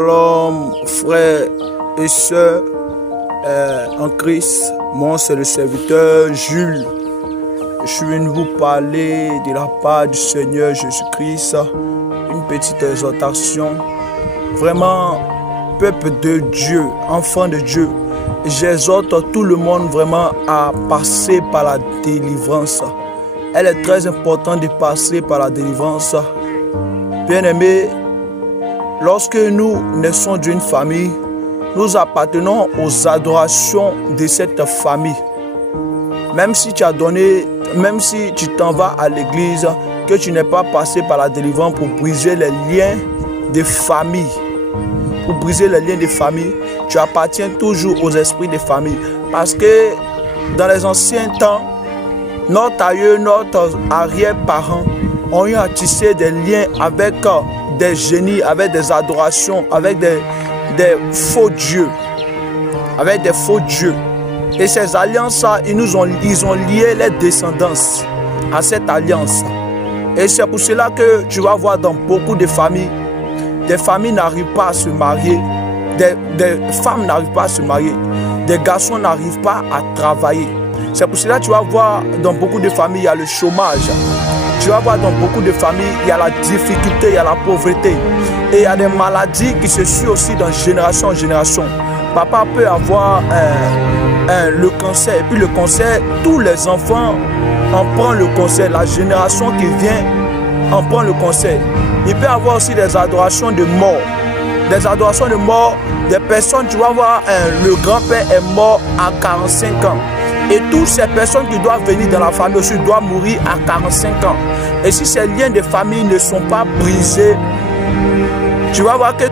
Shalom, frères et sœurs en Christ. Moi, c'est le serviteur Jules. Je suis venu vous parler de la part du Seigneur Jésus-Christ. Une petite exhortation. Vraiment, peuple de Dieu, enfant de Dieu, j'exhorte tout le monde vraiment à passer par la délivrance. Elle est très importante de passer par la délivrance. Bien-aimés, lorsque nous naissons d'une famille, nous appartenons aux adorations de cette famille. Même si tu as donné, même si tu t'en vas à l'église, que tu n'es pas passé par la délivrance pour briser les liens de famille. Pour briser les liens de famille, tu appartiens toujours aux esprits de famille. Parce que dans les anciens temps, notre aïeux, notre arrière-parents ont eu à tisser des liens avec des génies, avec des adorations, avec des faux dieux. Avec des faux dieux. Et ces alliances-là, ils ont lié les descendances à cette alliance. Et c'est pour cela que tu vas voir dans beaucoup de familles, des familles n'arrivent pas à se marier, des femmes n'arrivent pas à se marier, des garçons n'arrivent pas à travailler. C'est pour cela que tu vas voir dans beaucoup de familles, il y a le chômage. Tu vas voir dans beaucoup de familles, il y a la difficulté, il y a la pauvreté. Et il y a des maladies qui se suivent aussi de génération en génération. Papa peut avoir le cancer. Et puis le cancer, tous les enfants en prennent le cancer. La génération qui vient en prend le cancer. Il peut y avoir aussi des adorations de mort. Des adorations de mort. Des personnes, tu vas voir, le grand-père est mort à 45 ans. Et toutes ces personnes qui doivent venir dans la famille aussi doivent mourir à 45 ans. Et si ces liens de famille ne sont pas brisés, tu vas voir que